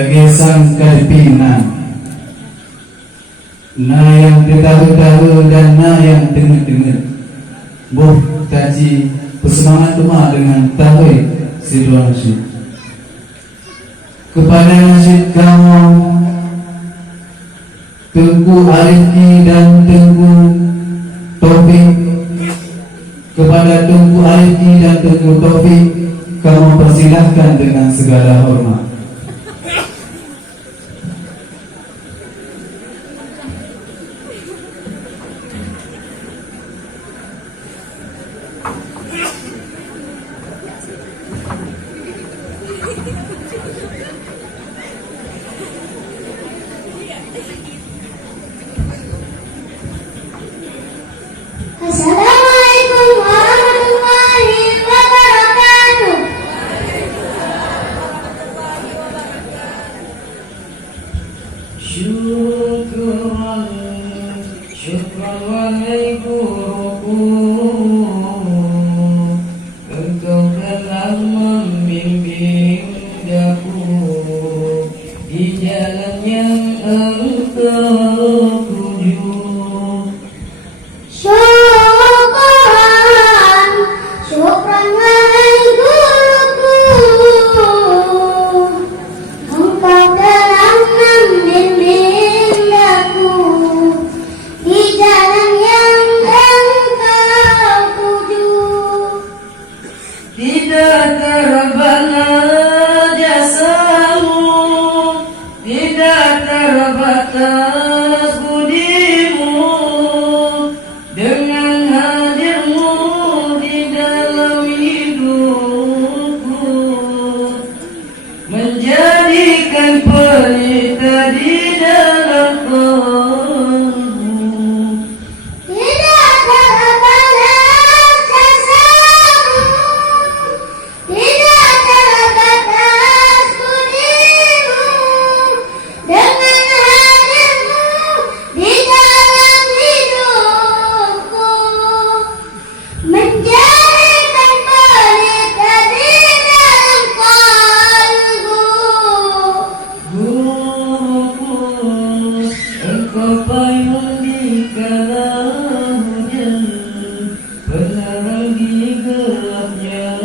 Lagisan kalipina, na yang ditahu-tahu dan na yang dengar-dengar. Boh kaji bersemangat rumah dengan tauhid Sidul Nasyid. Kepada nasyid kamu Tengku Arifki dan Tengku Taufik, kepada Tengku Arifki dan Tengku Taufik kamu persilahkan dengan segala hormat. Assalamualaikum warahmatullahi wabarakatuh. Syukran wahai guruku, engkau telah membimbing daku di jalan yang engkau tuju. Syukran wahai guruku, engkau telah membimbing aku di jalan yang engkau tuju. Tidak terbalas jasamu, tidak terbatas budimu, dengan hadirmu di dalam hidupku, menjadikan pelita di dalam kalbu. Tidak terbalas jasamu, tidak terbatas budimu, dengan hadirmu di dalam hidupku, menjadikan pelita di dalam kalbu. Guruku, engkau payung di kala hujan, penerang di gelapnya.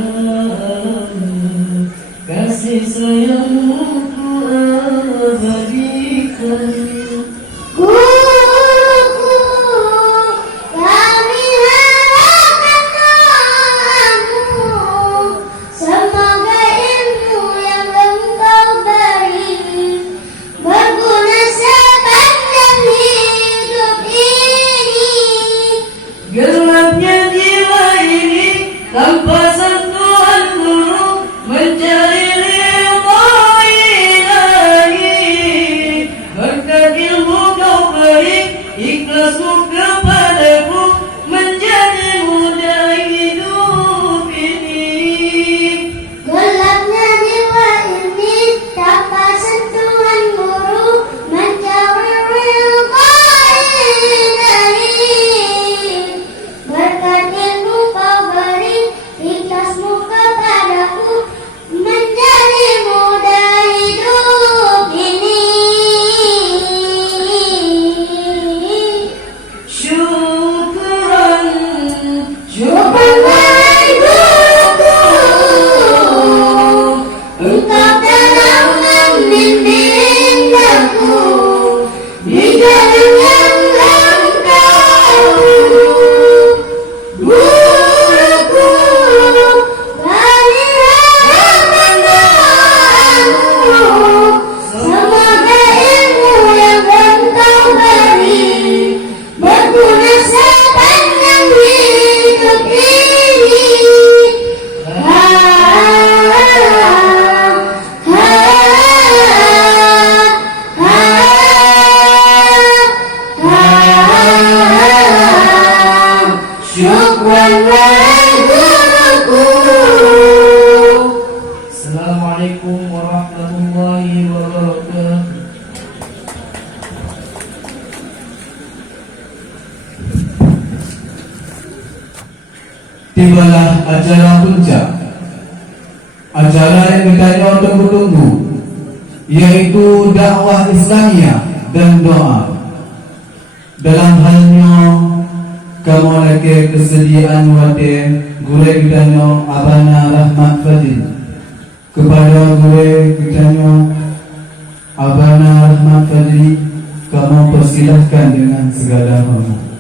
Kasih sayangmu ku abadikan. Guruku, kami harapkan doamu, semoga ilmu yang engkau beri berguna sepanjang hidup ini. Gelapnya jiwa ini tanpa sentuhan guru, mencari ridha ilahi. Berkat ilmu kau beri, ikhlasmu kepadaku, menjadi mudah hidup ini. Gelapnya jiwa ini tanpa sentuhan guru, mencari ridha ilahi. Berkat ilmu kau beri, ikhlasmu kepadaku, menjadi mudah hidup ini. Syukran, Syukran wahai guruku, engkau telah membimbing aku di jalan yang engkau tuju. Guruku, kami harapkan doamu, semoga ilmu yang engkau beri berguna sepanjang hidup ini. Syukran wahai guruku. Assalamualaikum warahmatullahi wabarakatuh. Tibalah acara puncak, acara yang kita tunggu-tunggu, yaitu dakwah Islamiyah dan doa. Dalam halnya kamu lagi kesediaan wate gure kitanya Abana Rahmat Fadil, kepada gure kitanya Abana Rahmat Fadil kamu persilahkan dengan segala hormat.